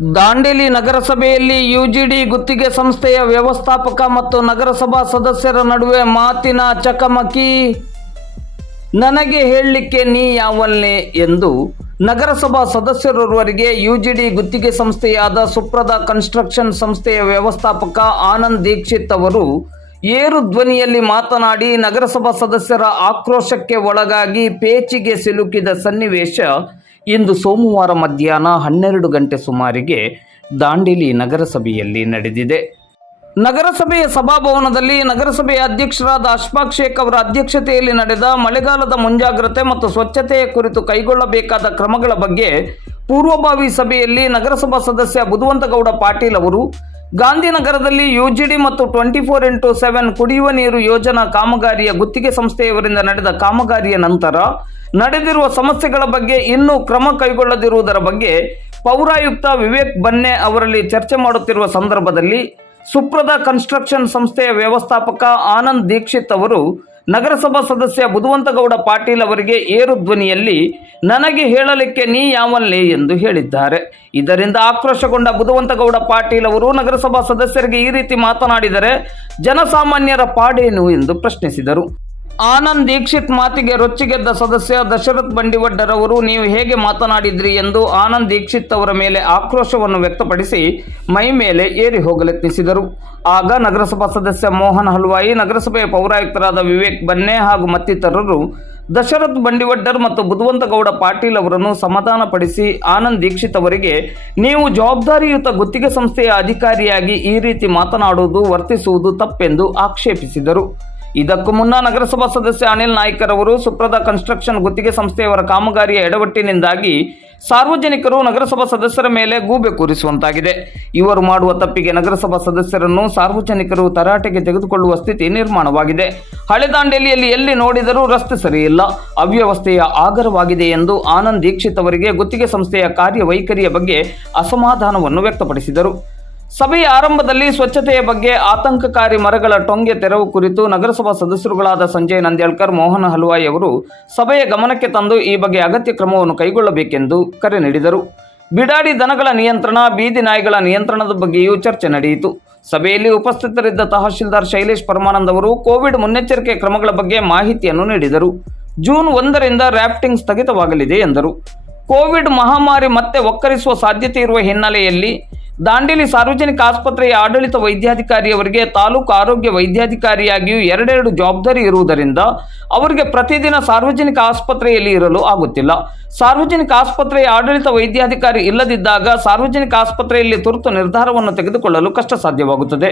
ದಾಂಡೇಲಿ ನಗರಸಭೆಯಲ್ಲಿ ಯುಜಿಡಿ ಗುತ್ತಿಗೆ ಸಂಸ್ಥೆಯ ವ್ಯವಸ್ಥಾಪಕ ಮತ್ತು ನಗರಸಭಾ ಸದಸ್ಯರ ನಡುವೆ ಮಾತಿನ ಚಕಮಕಿ. ನನಗೆ ಹೇಳಲಿಕ್ಕೆ ನೀ ಯಾವಲ್ಲೆ ಎಂದು ನಗರಸಭಾ ಸದಸ್ಯರೊರ್ವರಿಗೆ ಯುಜಿಡಿ ಗುತ್ತಿಗೆ ಸಂಸ್ಥೆಯಾದ ಸುಪ್ರದ ಕನ್ಸ್ಟ್ರಕ್ಷನ್ ಸಂಸ್ಥೆಯ ವ್ಯವಸ್ಥಾಪಕ ಆನಂದ್ ದೀಕ್ಷಿತ್ ಅವರು ಏರು ಧ್ವನಿಯಲ್ಲಿ ಮಾತನಾಡಿ ನಗರಸಭಾ ಸದಸ್ಯರ ಆಕ್ರೋಶಕ್ಕೆ ಒಳಗಾಗಿ ಪೇಚಿಗೆ ಸಿಲುಕಿದ ಸನ್ನಿವೇಶ ಇಂದು ಸೋಮವಾರ ಮಧ್ಯಾಹ್ನ ಹನ್ನೆರಡು ಗಂಟೆ ಸುಮಾರಿಗೆ ದಾಂಡೇಲಿ ನಗರಸಭೆಯಲ್ಲಿ ನಡೆದಿದೆ. ನಗರಸಭೆಯ ಸಭಾಭವನದಲ್ಲಿ ನಗರಸಭೆಯ ಅಧ್ಯಕ್ಷರಾದ ಅಶ್ಫಾಕ್ ಶೇಖ್ ಅವರ ಅಧ್ಯಕ್ಷತೆಯಲ್ಲಿ ನಡೆದ ಮಳೆಗಾಲದ ಮುಂಜಾಗ್ರತೆ ಮತ್ತು ಸ್ವಚ್ಛತೆಯ ಕುರಿತು ಕೈಗೊಳ್ಳಬೇಕಾದ ಕ್ರಮಗಳ ಬಗ್ಗೆ ಪೂರ್ವಭಾವಿ ಸಭೆಯಲ್ಲಿ ನಗರಸಭಾ ಸದಸ್ಯ ಬುಧವಂತಗೌಡ ಪಾಟೀಲ್ ಅವರು, ಗಾಂಧಿನಗರದಲ್ಲಿ ಯುಜಿಡಿ ಮತ್ತು ಟ್ವೆಂಟಿ ಫೋರ್ ಇಂಟು ಸೆವೆನ್ ಕುಡಿಯುವ ನೀರು ಯೋಜನಾ ಕಾಮಗಾರಿಯ ಗುತ್ತಿಗೆ ಸಂಸ್ಥೆಯವರಿಂದ ನಡೆದ ಕಾಮಗಾರಿಯ ನಂತರ ನಡೆದಿರುವ ಸಮಸ್ಯೆಗಳ ಬಗ್ಗೆ ಇನ್ನೂ ಕ್ರಮ ಕೈಗೊಳ್ಳದಿರುವುದರ ಬಗ್ಗೆ ಪೌರಾಯುಕ್ತ ವಿವೇಕ್ ಬನ್ನೆ ಅವರಲ್ಲಿ ಚರ್ಚೆ ಮಾಡುತ್ತಿರುವ ಸಂದರ್ಭದಲ್ಲಿ ಸುಪ್ರದ ಕನ್ಸ್ಟ್ರಕ್ಷನ್ ಸಂಸ್ಥೆಯ ವ್ಯವಸ್ಥಾಪಕ ಆನಂದ್ ದೀಕ್ಷಿತ್ ಅವರು ನಗರಸಭಾ ಸದಸ್ಯ ಬುಧವಂತಗೌಡ ಪಾಟೀಲ್ ಅವರಿಗೆ ಏರು ಧ್ವನಿಯಲ್ಲಿ, ನನಗೆ ಹೇಳಲಿಕ್ಕೆ ನೀ ಯಾವಲ್ಲೇ? ಎಂದು ಹೇಳಿದ್ದಾರೆ. ಇದರಿಂದ ಆಕ್ರೋಶಗೊಂಡ ಬುಧವಂತಗೌಡ ಪಾಟೀಲ್ ಅವರು ನಗರಸಭಾ ಸದಸ್ಯರಿಗೆ ಈ ರೀತಿ ಮಾತನಾಡಿದರೆ, ಜನಸಾಮಾನ್ಯರ ಪಾಡೇನು? ಎಂದು ಪ್ರಶ್ನಿಸಿದರು. ಆನಂದ್ ದೀಕ್ಷಿತ್ ಮಾತಿಗೆ ರೊಚ್ಚಿಗೆದ್ದ ಸದಸ್ಯ ದಶರಥ್ ಬಂಡಿವಡ್ಡರವರು, ನೀವು ಹೇಗೆ ಮಾತನಾಡಿದ್ರಿ? ಎಂದು ಆನಂದ್ ದೀಕ್ಷಿತ್ ಅವರ ಮೇಲೆ ಆಕ್ರೋಶವನ್ನು ವ್ಯಕ್ತಪಡಿಸಿ ಮೈ ಮೇಲೆ ಏರಿ ಹೋಗಲೆತ್ನಿಸಿದರು. ಆಗ ನಗರಸಭಾ ಸದಸ್ಯ ಮೋಹನ್ ಹಲ್ವಾಯಿ, ನಗರಸಭೆಯ ಪೌರಾಯುಕ್ತರಾದ ವಿವೇಕ್ ಬನ್ನೆ ಹಾಗೂ ಮತ್ತಿತರರು ದಶರಥ್ ಬಂಡಿವಡ್ಡರ್ ಮತ್ತು ಬುಧವಂತಗೌಡ ಪಾಟೀಲ್ ಅವರನ್ನು ಸಮಾಧಾನಪಡಿಸಿ ಆನಂದ್ ದೀಕ್ಷಿತ್ ಅವರಿಗೆ, ನೀವು ಜವಾಬ್ದಾರಿಯುತ ಗುತ್ತಿಗೆ ಸಂಸ್ಥೆಯ ಅಧಿಕಾರಿಯಾಗಿ ಈ ರೀತಿ ಮಾತನಾಡುವುದು, ವರ್ತಿಸುವುದು ತಪ್ಪೆಂದು ಆಕ್ಷೇಪಿಸಿದರು. ಇದಕ್ಕೂ ಮುನ್ನ ನಗರಸಭಾ ಸದಸ್ಯ ಅನಿಲ್ ನಾಯ್ಕರ್ ಅವರು ಸುಪ್ರದ ಕನ್ಸ್ಟ್ರಕ್ಷನ್ ಗುತ್ತಿಗೆ ಸಂಸ್ಥೆಯವರ ಕಾಮಗಾರಿಯ ಎಡವಟ್ಟಿನಿಂದಾಗಿ ಸಾರ್ವಜನಿಕರು ನಗರಸಭಾ ಸದಸ್ಯರ ಮೇಲೆ ಗೂಬೆ ಕೂರಿಸುವಂತಾಗಿದೆ. ಇವರು ಮಾಡುವ ತಪ್ಪಿಗೆ ನಗರಸಭಾ ಸದಸ್ಯರನ್ನು ಸಾರ್ವಜನಿಕರು ತರಾಟೆಗೆ ತೆಗೆದುಕೊಳ್ಳುವ ಸ್ಥಿತಿ ನಿರ್ಮಾಣವಾಗಿದೆ. ಹಳೆ ದಾಂಡೇಲಿಯಲ್ಲಿ ಎಲ್ಲಿ ನೋಡಿದರೂ ರಸ್ತೆ ಸರಿಯಿಲ್ಲ. ಅವ್ಯವಸ್ಥೆಯ ಆಗರವಾಗಿದೆ ಎಂದು ಆನಂದ್ ದೀಕ್ಷಿತ್ ಅವರಿಗೆ ಗುತ್ತಿಗೆ ಸಂಸ್ಥೆಯ ಕಾರ್ಯವೈಖರಿಯ ಬಗ್ಗೆ ಅಸಮಾಧಾನವನ್ನು ವ್ಯಕ್ತಪಡಿಸಿದರು. ಸಭೆಯ ಆರಂಭದಲ್ಲಿ ಸ್ವಚ್ಛತೆಯ ಬಗ್ಗೆ ಆತಂಕಕಾರಿ ಮರಗಳ ಟೊಂಗೆ ತೆರವು ಕುರಿತು ನಗರಸಭಾ ಸದಸ್ಯರುಗಳಾದ ಸಂಜಯ್ ನಂದ್ಯಾಳ್ಕರ್, ಮೋಹನ್ ಹಲ್ವಾಯಿ ಅವರು ಸಭೆಯ ಗಮನಕ್ಕೆ ತಂದು ಈ ಬಗ್ಗೆ ಅಗತ್ಯ ಕ್ರಮವನ್ನು ಕೈಗೊಳ್ಳಬೇಕೆಂದು ಕರೆ ನೀಡಿದರು. ಬಿಡಾಡಿ ದನಗಳ ನಿಯಂತ್ರಣ, ಬೀದಿ ನಾಯಿಗಳ ನಿಯಂತ್ರಣದ ಬಗ್ಗೆಯೂ ಚರ್ಚೆ ನಡೆಯಿತು. ಸಭೆಯಲ್ಲಿ ಉಪಸ್ಥಿತರಿದ್ದ ತಹಶೀಲ್ದಾರ್ ಶೈಲೇಶ್ ಪರಮಾನಂದ್ ಅವರು ಕೋವಿಡ್ ಮುನ್ನೆಚ್ಚರಿಕೆ ಕ್ರಮಗಳ ಬಗ್ಗೆ ಮಾಹಿತಿಯನ್ನು ನೀಡಿದರು. ಜೂನ್ ಒಂದರಿಂದ ರ್ಯಾಫ್ಟಿಂಗ್ ಸ್ಥಗಿತವಾಗಲಿದೆ ಎಂದರು. ಕೋವಿಡ್ ಮಹಾಮಾರಿ ಮತ್ತೆ ಒಕ್ಕರಿಸುವ ಸಾಧ್ಯತೆ ಇರುವ ಹಿನ್ನೆಲೆಯಲ್ಲಿ ದಾಂಡೇಲಿ ಸಾರ್ವಜನಿಕ ಆಸ್ಪತ್ರೆಯ ಆಡಳಿತ ವೈದ್ಯಾಧಿಕಾರಿಯವರಿಗೆ ತಾಲೂಕು ಆರೋಗ್ಯ ವೈದ್ಯಾಧಿಕಾರಿಯಾಗಿಯೂ ಎರಡೆರಡು ಜವಾಬ್ದಾರಿ ಇರುವುದರಿಂದ ಅವರಿಗೆ ಪ್ರತಿದಿನ ಸಾರ್ವಜನಿಕ ಆಸ್ಪತ್ರೆಯಲ್ಲಿ ಇರಲು ಆಗುತ್ತಿಲ್ಲ. ಸಾರ್ವಜನಿಕ ಆಸ್ಪತ್ರೆಯ ಆಡಳಿತ ವೈದ್ಯಾಧಿಕಾರಿ ಇಲ್ಲದಿದ್ದಾಗ ಸಾರ್ವಜನಿಕ ಆಸ್ಪತ್ರೆಯಲ್ಲಿ ತುರ್ತು ನಿರ್ಧಾರವನ್ನು ತೆಗೆದುಕೊಳ್ಳಲು ಕಷ್ಟ ಸಾಧ್ಯವಾಗುತ್ತದೆ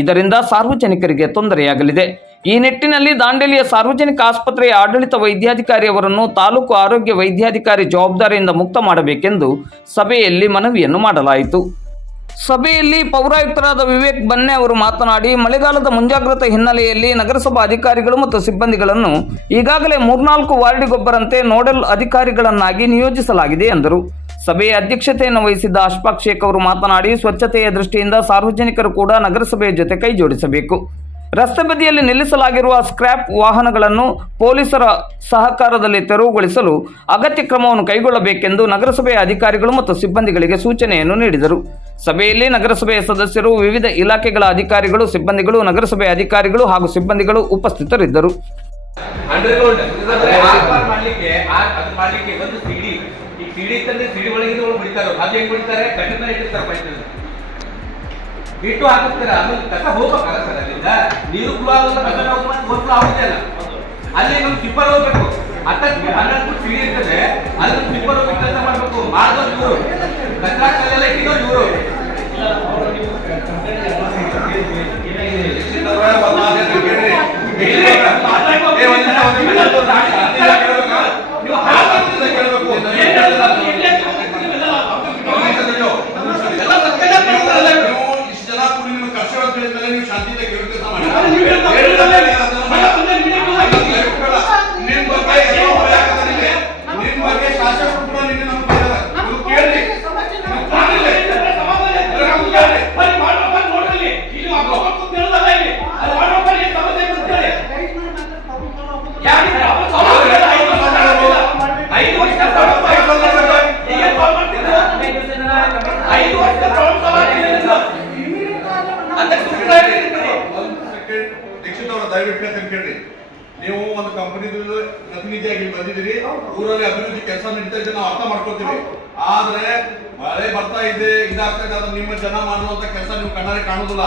ಇದರಿಂದ ಸಾರ್ವಜನಿಕರಿಗೆ ತೊಂದರೆಯಾಗಲಿದೆ. ಈ ನಿಟ್ಟಿನಲ್ಲಿ ದಾಂಡೇಲಿಯ ಸಾರ್ವಜನಿಕ ಆಸ್ಪತ್ರೆಯ ಆಡಳಿತ ವೈದ್ಯಾಧಿಕಾರಿಯವರನ್ನು ತಾಲೂಕು ಆರೋಗ್ಯ ವೈದ್ಯಾಧಿಕಾರಿ ಜವಾಬ್ದಾರಿಯಿಂದ ಮುಕ್ತ ಮಾಡಬೇಕೆಂದು ಸಭೆಯಲ್ಲಿ ಮನವಿಯನ್ನು ಮಾಡಲಾಯಿತು. ಸಭೆಯಲ್ಲಿ ಪೌರಾಯುಕ್ತರಾದ ವಿವೇಕ್ ಬನ್ನೆ ಅವರು ಮಾತನಾಡಿ, ಮಳೆಗಾಲದ ಮುಂಜಾಗ್ರತಾ ಹಿನ್ನೆಲೆಯಲ್ಲಿ ನಗರಸಭಾ ಅಧಿಕಾರಿಗಳು ಮತ್ತು ಸಿಬ್ಬಂದಿಗಳನ್ನು ಈಗಾಗಲೇ ಮೂರ್ನಾಲ್ಕು ವಾರ್ಡಿಗೊಬ್ಬರಂತೆ ನೋಡಲ್ ಅಧಿಕಾರಿಗಳನ್ನಾಗಿ ನಿಯೋಜಿಸಲಾಗಿದೆ ಎಂದರು. ಸಭೆಯ ಅಧ್ಯಕ್ಷತೆಯನ್ನು ವಹಿಸಿದ್ದ ಅಶ್ಫಾಕ್ ಶೇಖ್ ಅವರು ಮಾತನಾಡಿ, ಸ್ವಚ್ಛತೆಯ ದೃಷ್ಟಿಯಿಂದ ಸಾರ್ವಜನಿಕರು ಕೂಡ ನಗರಸಭೆಯ ಜೊತೆ ಕೈಜೋಡಿಸಬೇಕು ರಸ್ತೆ ಬದಿಯಲ್ಲಿ ನಿಲ್ಲಿಸಲಾಗಿರುವ ಸ್ಕ್ರ್ಯಾಪ್ ವಾಹನಗಳನ್ನು ಪೊಲೀಸರ ಸಹಕಾರದಲ್ಲಿ ತೆರವುಗೊಳಿಸಲು ಅಗತ್ಯ ಕ್ರಮವನ್ನು ಕೈಗೊಳ್ಳಬೇಕೆಂದು ನಗರಸಭೆಯ ಅಧಿಕಾರಿಗಳು ಮತ್ತು ಸಿಬ್ಬಂದಿಗಳಿಗೆ ಸೂಚನೆಯನ್ನು ನೀಡಿದರು. ಸಭೆಯಲ್ಲಿ ನಗರಸಭೆಯ ಸದಸ್ಯರು, ವಿವಿಧ ಇಲಾಖೆಗಳ ಅಧಿಕಾರಿಗಳು, ಸಿಬ್ಬಂದಿಗಳು, ನಗರಸಭೆ ಅಧಿಕಾರಿಗಳು ಹಾಗೂ ಸಿಬ್ಬಂದಿಗಳು ಉಪಸ್ಥಿತರಿದ್ದರು. ಆಮೇಲೆ ಕಸ ಹೋಗ್ಬೇಕಲ್ಲ ಸರ್ ಅಲ್ಲಿಂದ. ನೀರು ಅಲ್ಲಿ ನಮ್ಗೆ ಟಿಪ್ಪರ್ ಹೋಗ್ಬೇಕು. ಹತ್ತಕ್ಕೆ ಹನ್ನೆರಡು ಫುಟ್ ಸಿಡಿ ಇರ್ತದೆ ಅದನ್ನು ಟಿಪ್ಪರ್ ಹೋಗಿ ಕೆಲಸ ಮಾಡ್ಬೇಕು. ಮಾಡಿದವ್ರು ಇವರು. ಕಸ ಕಲ್ಲೆಲ್ಲ ಇಟ್ಟಿದ್ದವ್ರು ಇವರು. ಶಾಂತಿ ಜನ ಕೂಡಿ ಐದು ವರ್ಷ. ಅಧ್ಯಕ್ಷ ಉತ್ತರ ಹೇಳಿ ಬರೀ. ಒಂದ್ ಸೆಕೆಂಡ್ ದೀಕ್ಷಿತ್ ಅವರ ದಯವಿಟ್ಟು ಹೇಳ್ತೀನಿ ಕೇಳ್ರಿ. ನೀವು ಒಂದು ಕಂಪನಿ ಪ್ರತಿನಿಧಿಯಾಗಿ ಬಂದಿದ್ದೀರಿ. ಊರಲ್ಲಿ ಅಭಿವೃದ್ಧಿ ಕೆಲಸ ನಡೀತಾ ಇದೆ, ನಾವು ಅರ್ಥ ಮಾಡ್ಕೊತೀವಿ. ಆದ್ರೆ ಮಳೆ ಬರ್ತಾ ಇದೆ, ಇದಾಗ್ತಾ ಇದೆ ಅದು ನಿಮ್ಮ ಜನ ಮಾಡುವಂತ ಕೆಲಸ ನೀವು ಕಣ್ಣಾರೆ ಕಾಣುದಿಲ್ಲ.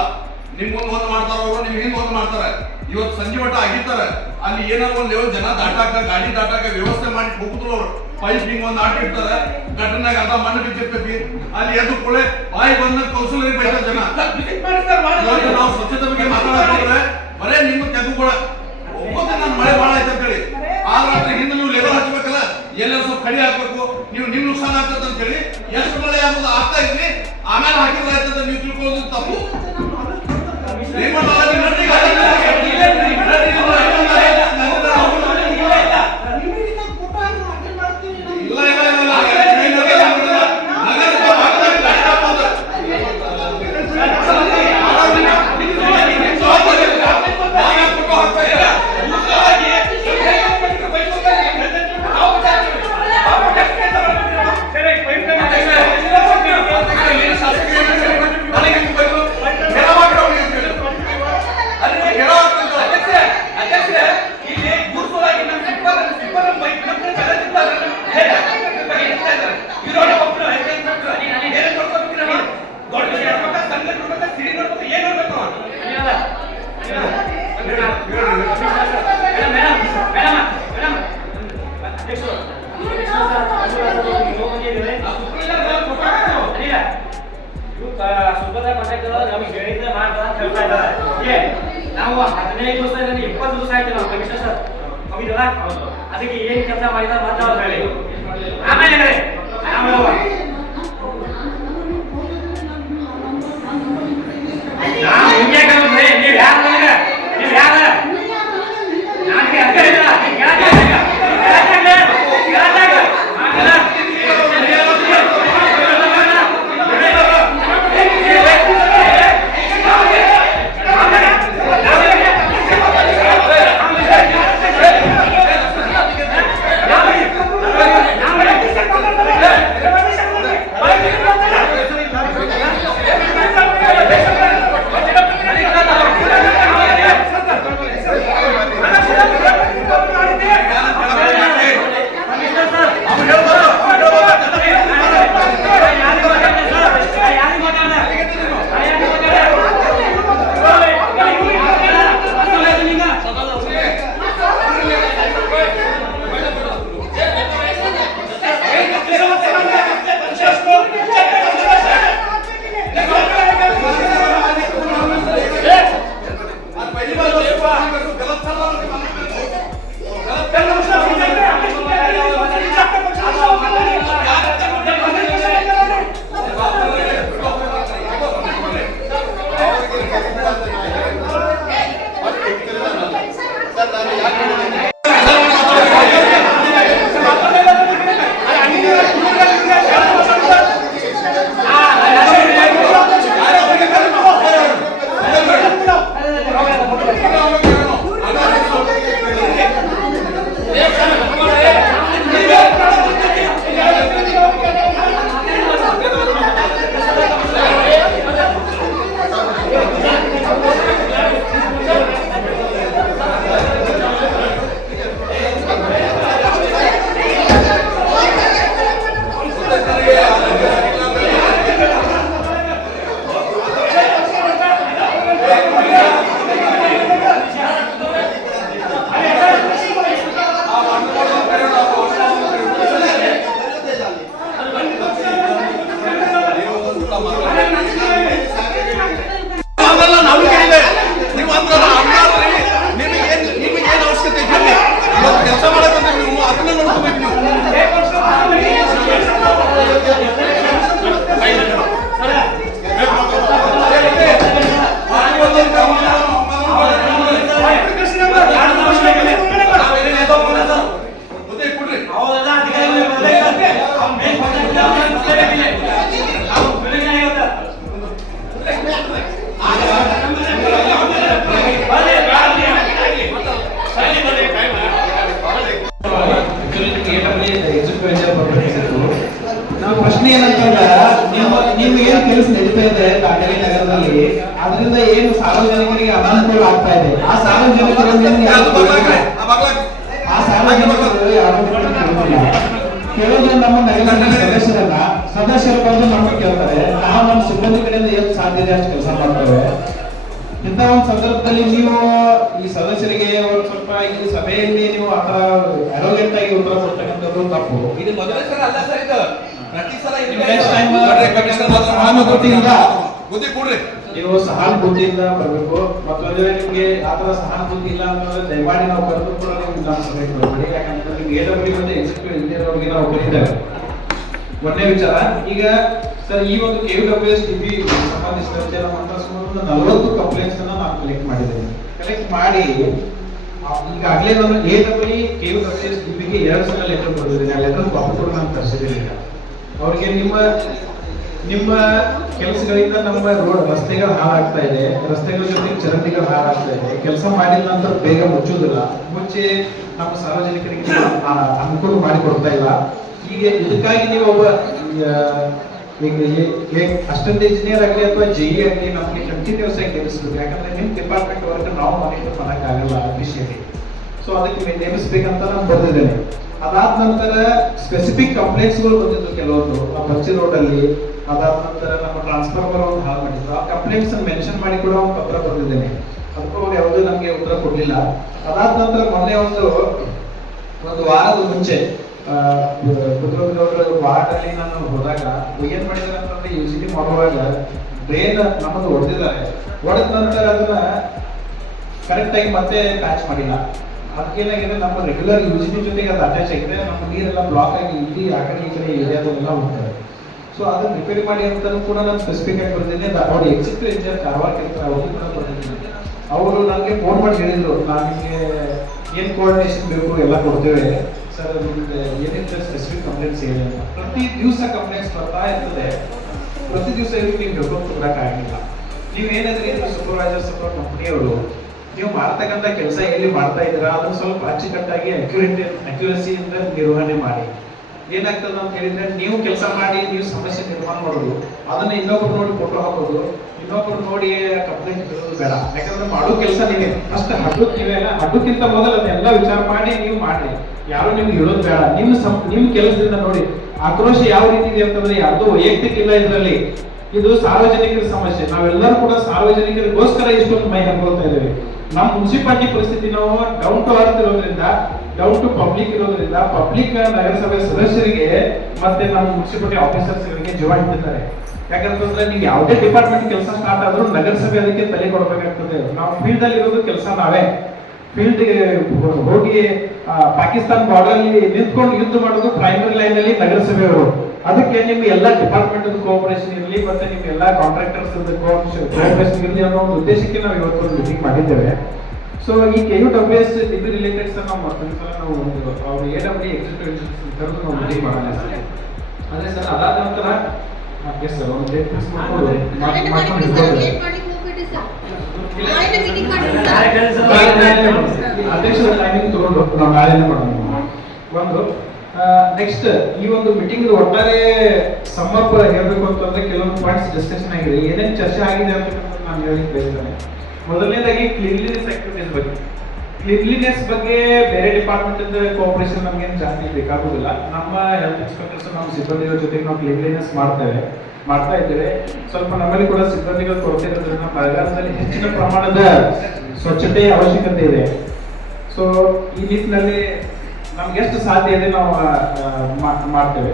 ನಿಮ್ ಮುಂದ್ ಒಂದ್ ಮಾಡ್ತಾರ ಅವರು ನಿಮ್ ಹಿಂದ್ ಒಂದ್ ಮಾಡ್ತಾರೆ. ಇವತ್ತು ಸಂಜೆ ಮಟ್ಟ ಆಗಿರ್ತಾರೆ. ಅಲ್ಲಿ ಏನಾದ್ರು ಒಂದ್ ಲೆವೆಲ್ ಜನ ದಾಟಾಕ, ಗಾಡಿ ದಾಟಾಕ ವ್ಯವಸ್ಥೆ ಮಾಡಿ ಹೋಗುದ್ರು ಅವ್ರು. ಪೈಪ್ ಹಿಂಗ್ ಒಂದ್ ಆಟ ಇಡ್ತಾರೆ ಗಟರ್ನಾಗ ಅದ ಮಣ್ಣು ಬಿದ್ದಿರ್ತೈತಿ ಅಲ್ಲಿ ಎದ್ದು ಕೊಳೆ ಬಾಯಿ ಬಂದ ಕೌನ್ಸಿಲರಿಗೆ ಬೈತಾರೆ ಜನ. ಇವತ್ತು ನಾವು ಸ್ವಚ್ಛತೆ ಬಗ್ಗೆ ಮಾತಾಡೋದ್ರೆ ಬರೇ ನಿಮ್ಮ ತೆಗೆದು ಕೂಡ ಒಪ್ಪತ್ತೆ ನಾನು ಮಳೆ ಬಾಳ ಆಯ್ತು ಅಂತ ಹೇಳಿ ರಾತ್ರಿ ಹಿಂದೆ ನೀವು ಲೆವೆಲ್ ಹಚ್ಬೇಕಲ್ಲ ಎಲ್ಲರೂ ಸ್ವಲ್ಪ ಕಡಿ ಹಾಕ್ಬೇಕು. ನೀವು ನಿಮ್ ನುಕ್ಸಾನ ಆಗ್ತದೆ ಅಂತ ಹೇಳಿ ಎಷ್ಟು ಮಳೆ ಆಗೋದು ಆಗ್ತಾ ಇದ್ರಿ ಆಮೇಲೆ ಹಾಕಿದ್ರೆ ಆಯ್ತದ ನೀವು ತಿಳ್ಕೊಳ್ಳೋದು ತಪ್ಪು. ಏನ್ ನಾವು ಹದಿನೈದು ದಿವಸ ಇಪ್ಪತ್ತು ದಿವಸ ಆಯ್ತು ನಾವು ಕಮಿಷನ್ ಸರ್. ಹೋಗಿದ್ದಲ್ಲ? ಅದಕ್ಕೆ ಏನ್ ಕೆಲಸ ಮಾಡಿದ ಹೇಳಿ. ಆಮೇಲೆ ಹೇಳಿ ಆಮೇಲೆ. ನಾವು ಹಿಂಗೆ ಏನ್ ಕೆಲಸ ನಡೀತಾ ಇದೆ ದಾಂಡೇಲಿ ನಗರದಲ್ಲಿ. ಅದರಿಂದ ಏನು ಸಾರ್ವಜನಿಕರಿಗೆ ಅನಾನುಕೂಲ ಆಗ್ತಾ ಇದೆ? ಆ ಸಾರ್ವಜನಿಕರು ನಿಮ್ಗೆ ಆ. ಆ ಸಾರ್ವಜನಿಕರು. ಕೇಳೋದು ನಮ್ಮ ನಗರದ ಸದಸ್ಯರಲ್ಲ ಸದಸ್ಯರು ಬಂದು ನಮಗೆ ಕೇಳ್ತಾರೆ. ನಾವು ನಮ್ಮ ಸಿಬ್ಬಂದಿ ಕಡೆಯಿಂದ ಎಷ್ಟು ಸಾಧ್ಯ ಇದೆ ಅಷ್ಟು ಕೆಲಸ ಮಾಡ್ತೇವೆ? ಇಂಥ ಒಂದು ಸಂದರ್ಭದಲ್ಲಿ ನೀವು ಈ ಸದಸ್ಯರಿಗೆ ಒಂದು ಸ್ವಲ್ಪ ಈ ಸಭೆಯಲ್ಲಿ ನೀವು ಆತರ ಅರೋಗ್ಯಂಟ್ ಆಗಿ ಉತ್ತರ ಕೊಡ್ತಕ್ಕಂಥದ್ದು ತಪ್ಪು. ಇದು ಮೊದಲನೇ ಸಲ ಅಲ್ಲ ಸರ್ ಇದು. ಪ್ರತಿ ಸಲ ಸಹಾನುಭೂತಿಯಿಂದ ಬುದ್ಧಿ ಕೊಡ್ರಿ ನೀವು ಸಹಾನುಭೂತಿಯಿಂದ ಬರಬೇಕು ಮತ್ತು ಅದೇ ನಿಮಗೆ ಆ ಥರ ಸಹಾನುಭೂತಿ ಇಲ್ಲ ಅಂತಂದ್ರೆ ದಯಮಾಡಿ ನಾವು ಕರೆದು ಕೂಡ ನೀವು ವಿಧಾನಸಭೆಗೆ ಬರಬೇಡಿ ಯಾಕಂದ್ರೆ ನಿಮ್ಗೆ ಎ ಡಬ್ಲ್ಯೂ ಮತ್ತು ಇಂಜಿನಿಯರ್ ಅವರಿಗೆ ನಾವು ಬರೀತೇವೆ ಒಂದೇ ವಿಚಾರ ಈಗ ಸರ್ ಈ ಒಂದು ಕೆ ಡಬ್ಲ್ಯೂ ಎಸ್ ಟಿವಿ ಸಂಬಂಧಿಸಿದಂತೆ ನಮ್ಮ ಹತ್ರ ಸುಮಾರು ನಲವತ್ತು ಕಂಪ್ಲೇಂಟ್ಸ್ ಅನ್ನ ನಾವು ಕಲೆಕ್ಟ್ ಮಾಡಿದ್ದೇನೆ ಕಲೆಕ್ಟ್ ಮಾಡಿ ಆ, ಈಗಾಗಲೇ ನಾನು A W K W S ಟಿವಿಗೆ ಎರಡು ಸಲ ಲೆಟರ್ ಬರೆದಿದ್ದೀನಿ ಆ ಲೆಟರ್ ಕೂಡ ನಾನು ತರಿಸಿದ್ದೀನಿ ಈಗ ಅವ್ರಿಗೆ ನಿಮ್ಮ ನಿಮ್ಮ ಕೆಲಸಗಳಿಂದ ನಮ್ಮ ರೋಡ್ ರಸ್ತೆಗಳು ಹಾಳಾಗ್ತಾ ಇದೆ. ರಸ್ತೆಗಳ ಜೊತೆಗೆ ಚರಂಡಿಗಳು ಹಾಳಾಗ್ತಾ ಇದೆ. ಕೆಲಸ ಮಾಡಿಲ್ಲ ಅಂತ ಬೇಗ ಮುಚ್ಚುವುದಿಲ್ಲ. ಮುಚ್ಚಿ ನಮ್ಮ ಸಾರ್ವಜನಿಕರಿಗೆ ಅನುಕೂಲ ಮಾಡಿಕೊಡ್ತಾ ಇಲ್ಲ. ಹೀಗೆ ಇದಕ್ಕಾಗಿ ನೀವು ಒಬ್ಬ ಅಷ್ಟೊಂದು ಇಂಜಿನಿಯರ್ ಆಗಲಿ ಅಥವಾ ಜೆ ಇ ಆಗಲಿ ನಮಗೆ ಕಂಟಿನ್ಯೂಸ್ ಆಗಿ ನೇಮಿಸ್ಬೇಕು ಯಾಕಂದ್ರೆ ನಿಮ್ಮ ಡಿಪಾರ್ಟ್ಮೆಂಟ್ ವರ್ಕ್ ನಾವು ಮಾನಿಟರ್ ಮಾಡೋಕ್ಕಾಗಲ್ಲ ಅಫಿಷಿಯಲಿ ಸೊ ಅದಕ್ಕೆ ನೇಮಿಸ್ಬೇಕಂತ ನಾನು ಬರೆದಿದ್ದೇನೆ. ಅದಾದ ನಂತರ ಸ್ಪೆಸಿಫಿಕ್ ಕಂಪ್ಲೇಂಟ್ಸ್ಗಳು ಬಂದಿದ್ದು ಕೆಲವೊಂದು. ಬಚ್ಚಿ ರೋಡ್ ಅಲ್ಲಿ ಅದಾದ ನಂತರ ನಮ್ಮ ಟ್ರಾನ್ಸ್ಫಾರ್ಮರ್ ಒಂದು ಹಾಳು ಮಾಡಿದ್ರು. ಆ ಕಂಪ್ಲೇಂಟ್ಸ್ ಮೆನ್ಷನ್ ಮಾಡಿ ಕೂಡ ಒಂದು ಪತ್ರ ಬರೆದಿದ್ದೇನೆ ಅದಕ್ಕೂ ಯಾವುದೂ ನಮಗೆ ಉತ್ತರ ಕೊಡಲಿಲ್ಲ. ಅದಾದ ನಂತರ ಮೊನ್ನೆ ಒಂದು ಒಂದು ವಾರದ ಮುಂಚೆ ಅವರ ವಾರ್ಡಲ್ಲಿ ನಾನು ಹೋದಾಗ ಏನ್ ಮಾಡಿದ್ರೆ ಅಂತಂದ್ರೆ ಯು ಸಿ ಟಿ ಮಾಡುವಾಗ ಡ್ರೈನ್ ನಮ್ಮದು ಹೊಡೆದಿದ್ದಾರೆ ಹೊಡೆದ ನಂತರ ಅದನ್ನ ಕರೆಕ್ಟ್ ಆಗಿ ಮತ್ತೆ ಪ್ಯಾಚ್ ಮಾಡಿಲ್ಲ. ಅದಕ್ಕೇನಾಗಿದೆ, ನಮ್ಮ ರೆಗ್ಯುಲರ್ ಯೂಸಿಟಿ ಜೊತೆಗೆ ಅದು ಅಟ್ಯಾಚ್ ಆಗಿದೆ. ನಮ್ಮ ನೀರೆಲ್ಲ ಬ್ಲಾಕ್ ಆಗಿ ಇಲ್ಲಿ, ಆ ಕಡೆ, ಈ ಕಡೆ ಏರಿಯಾದಲ್ಲೆಲ್ಲ ಹೋಗ್ತಾರೆ ಸೊ ಅದನ್ನ ರಿಪೇರಿ ಮಾಡಿ ಅಂತಲೂ ಕೂಡ ನಾನು ಸ್ಪೆಸಿಫಿಕ್ ಆಗಿ ಬರ್ತೀನಿ ಅವ್ರು ಎಕ್ಸಿಕ್ಯೂಟಿವ್ ಇಂಜಿನಿಯರ್ ಕಾರವಾರ ಇರ್ತಾರೆ ಅವರು ಕೂಡ ಬರ್ತಿದ್ದೀನಿ ಅವರು ನನಗೆ ಫೋನ್ ಮಾಡಿ ಹೇಳಿದ್ರು, ನಾನು ನಿಮಗೆ ಏನು ಕೋಆರ್ಡಿನೇಷನ್ ಬೇಕು ಎಲ್ಲ ಕೊಡ್ತೇವೆ. ಸರ್ ನಿಮ್ದು ಏನಿದ್ರೆ ಸ್ಪೆಸಿಫಿಕ್ ಕಂಪ್ಲೇಂಟ್ಸ್ ಹೇಳಿ ಪ್ರತಿ ದಿವಸ ಕಂಪ್ಲೇಂಟ್ಸ್ ಬರ್ತಾ ಇರ್ತದೆ. ಪ್ರತಿ ದಿವಸ ಇದಕ್ಕೆ ನೀವು ಹೇಳ್ಕೊಂಡು ಕೊಡೋಕ್ಕಾಗಿಲ್ಲ ನೀವು ಏನಾದ್ರೆ ಸೂಪರ್ವೈಸರ್ ಸಪೋರ್ಟ್ ಅಥವಾ ಕಂಪ್ನಿಯವರು ನೀವು ಮಾಡ್ತಕ್ಕಂಥ ಕೆಲಸ ಎಲ್ಲಿ ಮಾಡ್ತಾ ಇದ್ದೀರಾ, ಅದನ್ನ ಸ್ವಲ್ಪ ಅಚ್ಚುಕಟ್ಟಾಗಿ ಅಕ್ಯುರೇಟ್ ಅಕ್ಯುರಸಿಯಿಂದ ನಿರ್ವಹಣೆ ಮಾಡಿ. ಏನಾಗ್ತದೆ ಅಂತ ಹೇಳಿದ್ರೆ, ನೀವು ಕೆಲಸ ಮಾಡಿ, ನೀವು ಸಮಸ್ಯೆ ನಿರ್ಮಾಣ ಮಾಡೋದು. ಅದನ್ನ ಇನ್ನೊಬ್ರು ನೋಡಿ ಫೋಟೋ ಹಾಕೋದು. ಇನ್ನೊಬ್ರು ನೋಡಿ ಕಂಪ್ಲೇಂಟ್ ಇರೋದು ಬೇಡ. ಯಾಕಂದ್ರೆ ಮಾಡೋ ಕೆಲಸ ನೀವೇ. ಫಸ್ಟ್ ಹಡ್ಡಕ್ಕೆ ನೀವೇ ಅಲ್ಲ, ಹಡ್ಡಕ್ಕಿಂತ ಮೊದಲು ಅದನ್ನೆಲ್ಲ ವಿಚಾರ ಮಾಡಿ ನೀವು ಮಾಡಿ ಯಾರು ನಿಮ್ಗೆ ಹೇಳೋದು ಬೇಡ. ನಿಮ್ಮ ಸಂ ನಿಮ್ಮ ಕೆಲಸದಿಂದ ನೋಡಿ, ಆಕ್ರೋಶ ಯಾವ ರೀತಿ ಇದೆ ಅಂತಂದ್ರೆ, ಯಾರ್ದು ವೈಯಕ್ತಿಕ ಇಲ್ಲ ಇದರಲ್ಲಿ. ಇದು ಸಾರ್ವಜನಿಕರ ಸಮಸ್ಯೆ. ನಾವೆಲ್ಲರೂ ಕೂಡ ಸಾರ್ವಜನಿಕರಿಗೋಸ್ಕರ ಇಷ್ಟೊಂದು ಮೈ ಹಾಕೊಳ್ತಾ ಇದ್ದೇವೆ. ನಮ್ಮ ಮುನ್ಸಿಪಾಲಿಟಿ ಪರಿಸ್ಥಿತಿ ನಾವು ಡೌನ್ ಟು ಅರ್ತ್ ಇರೋದ್ರಿಂದ ಡೌನ್ ಟು ಪಬ್ಲಿಕ್ ಇರೋದ್ರಿಂದ ಪಬ್ಲಿಕ್ ನಗರಸಭೆ ಸದಸ್ಯರಿಗೆ ಮತ್ತೆ ನಮ್ಮ ಮುನ್ಸಿಪಾಲಿಟಿ ಆಫೀಸರ್ಸ್ಗಳಿಗೆ ಜೀವ ಹಿಡಿತಾರೆ ಯಾಕಂತಂದ್ರೆ ನೀವು ಯಾವುದೇ ಡಿಪಾರ್ಟ್ಮೆಂಟ್ ಕೆಲಸ ಸ್ಟಾರ್ಟ್ ಆದ್ರೂ ನಗರಸಭೆ ಅದಕ್ಕೆ ತಲೆ ಕೊಡಬೇಕಾಗ್ತದೆ. ನಾವು ಫೀಲ್ಡ್ ಅಲ್ಲಿ ಇರೋದು ಕೆಲಸ ನಾವೇ. ಫೀಲ್ಡ್ ಹೋಗಿ ಪಾಕಿಸ್ತಾನ್ ಬಾರ್ಡರ್ ಅಲ್ಲಿ ನಿಂತ್ಕೊಂಡು ಯುದ್ಧ ಮಾಡೋದು ಪ್ರೈಮರಿ ಲೈನ್ ಅಲ್ಲಿ ನಗರಸಭೆಯವರು. ಅದಕ್ಕೆ ನಿಮ್ಮ ಎಲ್ಲ ಡಿಪಾರ್ಟ್ಮೆಂಟ್ ಕೋಆಪರೇಷನ್ ಇರಲಿ ಮತ್ತೆ ನಿಮ್ಮ ಎಲ್ಲ ಕಾಂಟ್ರಾಕ್ಟರ್ಸ್ ಕೋಆಪರೇಷನ್ ಇರಲಿ ಅನ್ನೋ ಒಂದು ಉದ್ದೇಶಕ್ಕೆ ನಾವು ಇವತ್ತು ಒಂದು ಮೀಟಿಂಗ್ ಮಾಡಿದ್ದೇವೆ. ಸೊ ಈ K U W S TB related sir ನಾವು ಮತ್ತೊಂದು ಸಲ ನಾವು ಒಂದು ಅವ್ರು ಎ ಡಬ್ಲ್ಯೂ ಎಕ್ಸಿಕ್ಯೂಟಿವ್ ಕರೆದು ನಾವು ಮೀಟಿಂಗ್ ಮಾಡೋಣ ಸರ್ ಅಂದ್ರೆ ಸರ್ ಅದಾದ ನಂತರ ಎಸ್ ಸರ್ ಒಂದು ಡೇಟ್ ಫಿಕ್ಸ್ ಮಾಡ್ಕೊಂಡು ಮಾಡ್- ಮಾಡ್ಕೊಂಡು ಇಟ್ಕೊಳ್ಳಿ. ಅಧ್ಯಕ್ಷರ ಟೈಮಿಂಗ್ ತಗೊಂಡು ನಾವು ನಾಳೆನೇ ಮಾಡೋಣ. ಒಂದು ನೆಕ್ಸ್ಟ್ ಈ ಒಂದು ಮೀಟಿಂಗ್ ಒಟ್ಟಾರೆ ಸಮ್ಮಪ್ ಹೇಳಬೇಕು ಅಂತಂದ್ರೆ ಕೆಲವೊಂದು ಪಾಯಿಂಟ್ಸ್ ಡಿಸ್ಕಷನ್ ಆಗಿದೆ. ಏನೇನು ಚರ್ಚೆ ಆಗಿದೆ ಅಂತ ನಾನು ಹೇಳಲಿಕ್ಕೆ ಬಯಸ್ತೇನೆ. ಮೊದಲನೇದಾಗಿ ಕ್ಲೀನ್ಲಿನೆಸ್ ಆಕ್ಟಿವಿಟೀಸ್ ಬಗ್ಗೆ. ಕ್ಲೀನ್ಲಿನೆಸ್ ಬಗ್ಗೆ ಬೇರೆ ಡಿಪಾರ್ಟ್ಮೆಂಟ್ ಕೋಆಪರೇಷನ್ ನಮಗೇನು ಜಾಸ್ತಿ ಬೇಕಾಗುದಿಲ್ಲ. ನಮ್ಮ ಹೆಲ್ತ್ ಇನ್ಸ್ಪೆಕ್ಟರ್ಸ್ ನಮ್ಮ ಸಿಬ್ಬಂದಿಗಳ ಜೊತೆಗೆ ನಾವು ಕ್ಲೀನ್ಲಿನೆಸ್ ಮಾಡ್ತೇವೆ, ಮಾಡ್ತಾ ಇದ್ದೇವೆ. ಸ್ವಲ್ಪ ನಮ್ಮಲ್ಲಿ ಕೂಡ ಸಿಬ್ಬಂದಿಗಳು ಕೊರತೆ ಇರೋದ್ರಿಂದ ಮಳೆಗಾಲದಲ್ಲಿ ಹೆಚ್ಚಿನ ಪ್ರಮಾಣದ ಸ್ವಚ್ಛತೆಯ ಅವಶ್ಯಕತೆ ಇದೆ. ಸೊ ಈ ನಿಟ್ಟಿನಲ್ಲಿ ನಮ್ಗೆ ಎಷ್ಟು ಸಾಧ್ಯ ಇದೆ ನಾವು ಮಾಡ್ತೇವೆ.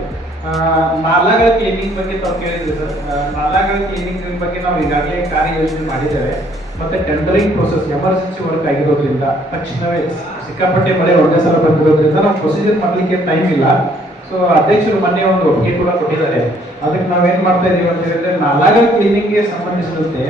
ನಾಲಾಗಳ ಕ್ಲೀನಿಂಗ್ ಬಗ್ಗೆ ತಾವು ಕೇಳಿದ್ರಿ ಸರ್. ನಾಲಾಗಳ ಕ್ಲೀನಿಂಗ್ ಬಗ್ಗೆ ನಾವು ಈಗಾಗಲೇ ಕಾರ್ಯ ಯೋಜನೆ ಮಾಡಿದ್ದೇವೆ. ಮತ್ತೆ ಟೆಂಡರಿಂಗ್ ಪ್ರೋಸೆಸ್ ಎಮರ್ಜೆನ್ಸಿ ವರ್ಕ್ ಆಗಿರೋದ್ರಿಂದ ತಕ್ಷಣವೇ ಸಿಕ್ಕಾಪಟ್ಟೆ ಮಳೆ ಒಂದೇ ಸಲ ಬಂದಿರೋದ್ರಿಂದ ನಾವು ಪ್ರೊಸೀಜರ್ ಮಾಡಲಿಕ್ಕೆ ಟೈಮ್ ಇಲ್ಲ. ಸೊ ಅಧ್ಯಕ್ಷರು ಮೊನ್ನೆ ಒಂದು ಒಪ್ಪಿಗೆ ಕೂಡ ಕೊಟ್ಟಿದ್ದಾರೆ. ಅದಕ್ಕೆ ನಾವೇನು ಮಾಡ್ತಾ ಇದೀವಿ ಅಂತ ಹೇಳಿದ್ರೆ ನಾಲಾಗಳ ಕ್ಲೀನಿಂಗ್ಗೆ ಸಂಬಂಧಿಸಿದಂತೆ